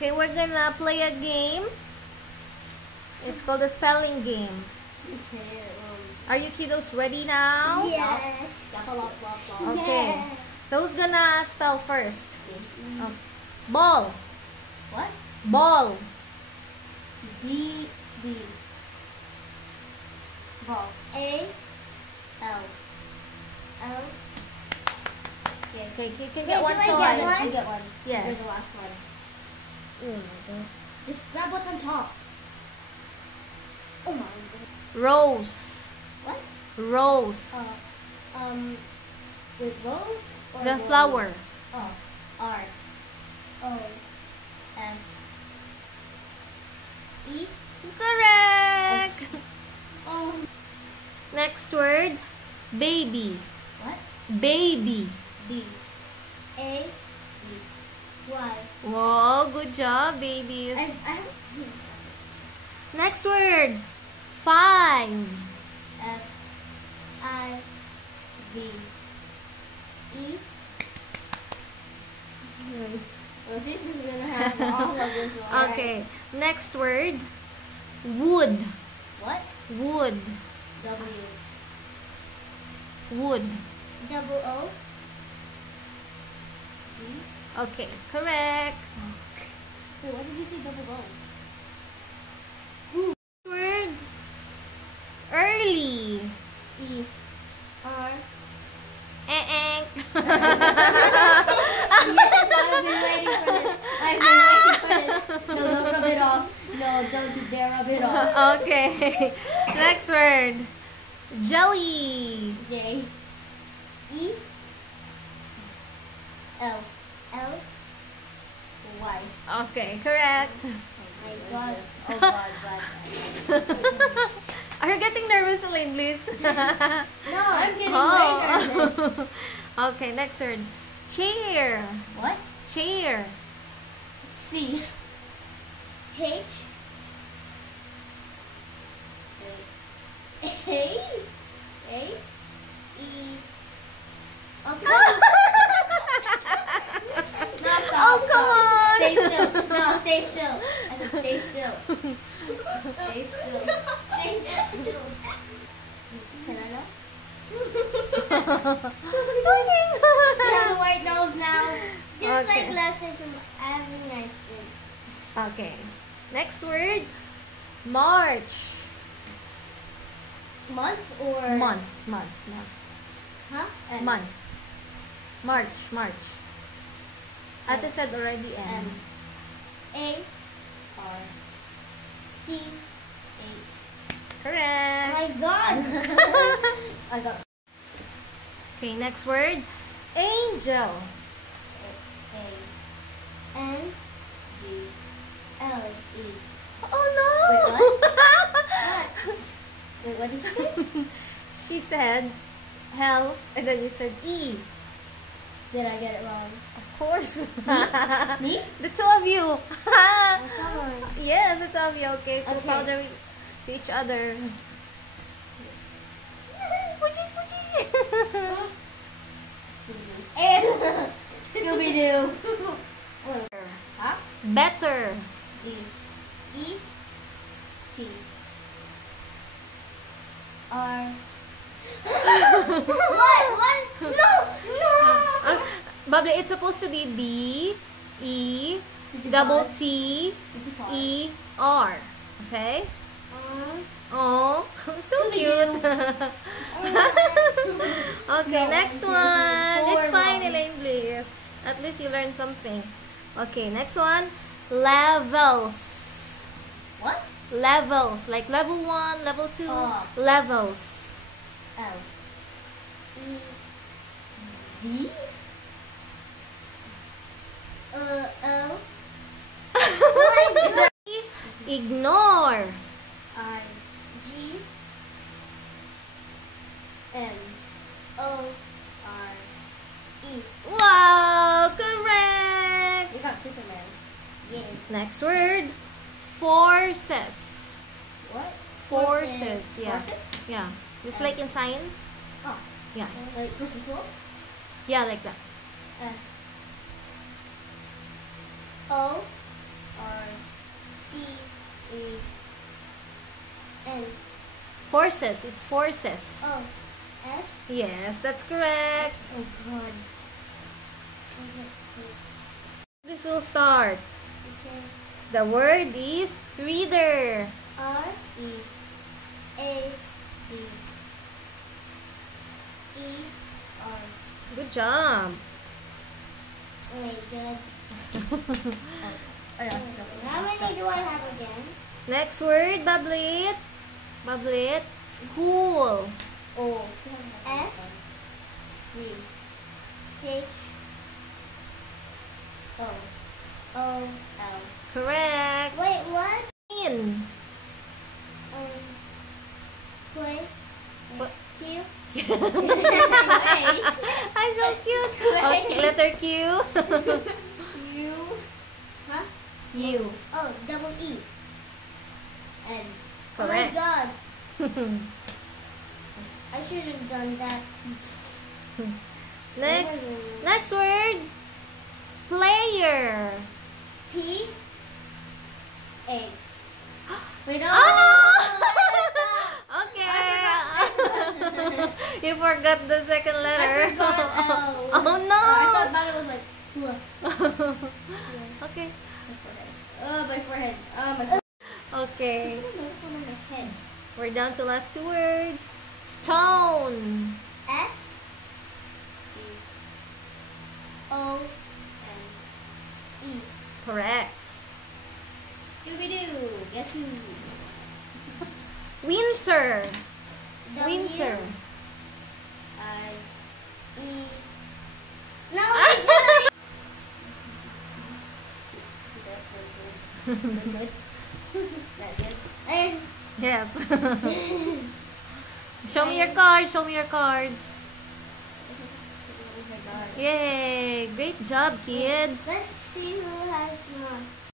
Okay, we're gonna play a game. It's called a spelling game. Okay. Are you kiddos ready now? Yes. Okay. Yes. So who's gonna spell first? Okay. Ball. What? Ball. B. Ball. A. L. L. Okay, you can Wait, get one do I toy. get one? You get one. Yes. This is the last one. Mm. Just grab what's on top. Oh my god. Rose. What? Rose. With rose or The rose? flower. Oh. R. O. S. E. Correct. Oh. Next word. Baby. What? Baby. B. A. B. Y. Wow, good job, babies. I Next word. 5. F. I. V. E. Well, she's just gonna have all of this one. Okay. Next word. Wood. What? Wood. W. Wood. Double O. E. Okay, correct. Wait, what did you say double O? Word. Early. E. R. Eh. Yes, I've been waiting for this. I've been waiting for this. No, don't rub it off. No, don't you dare rub it off. Okay. Next word. Jelly. J. E. L. L. Y. Okay, correct. Oh my god. Oh god, god. Are you getting nervous, Elaine, please? No, I'm getting way nervous. Okay, next word. Chair. What? Chair. C. H. A. A. E. Okay. No, stop. Oh, come stop. on. Stay still. No, stay still. I said stay still. Stay still. Stay still. Can I know? She has a white nose now. Just Okay. like lesson from having ice cream. Okay. Next word. March. Month or Month. Huh? M. Month. March. Ate M. said already M. M. A. R. C. H. Oh Correct. my god! I got Okay, next word. Angel. A. N. G. L. E. Oh no! Wait, what did you say? She said hell, and then you said E. Did I get it wrong? Of course. Me? The two of you. Oh, come on. Yes, the two of you. Okay, put Okay. powder to each other. Puchi. Scooby-Doo. Scooby-Doo. Huh? Better. E. E. T. R. What? No! Bubbly, it's supposed to be B, E, Did you double pause? T, Did you pause? E, R. Okay? Oh, so Scooby-Doo. cute. Okay, No, next 1, 2, 3, one. 4, It's fine, Mommy. Elaine, please. At least you learned something. Okay, next one. Levels. What? Levels. Like level 1, level 2. Oh. Levels. L. E. V. L. Ignore. I. G. M. O. R. E. Wow, correct. You got Superman. Yeah. Next word. Forces. What? Forces. Yeah. Forces? Yeah. Just like in science. Oh. Yeah. Like push and pull? Yeah, like that. F. O. Forces. It's forces. Oh, S. Yes, that's correct. Oh God. This will start. Okay. The word is reader. R E A D E R. Good job. Wait, good. How many do I have again? Next word, Bablit. Bablit. School. O S C H O O L. Correct. Wait, what? In. Wait. What? Q. I'm so cute. Okay, letter Q. U. Huh? U. Oh, double E. N. Correct. Oh my God. I should have done that. Next word. Player. P. A. Wait, Okay. You forgot the second letter. I forgot L. Oh no. I thought that was like. Okay. My forehead. My forehead. My forehead. Okay. On my head. We're down to last two words. Stone. S. T. O. N. E. Correct. Scooby-Doo. Guess who? Winter. W. Winter. I. E. No, it's not. Good. That good. Yes. Show me your cards. Show me your cards. Yay! Great job, kids. Let's see who has more.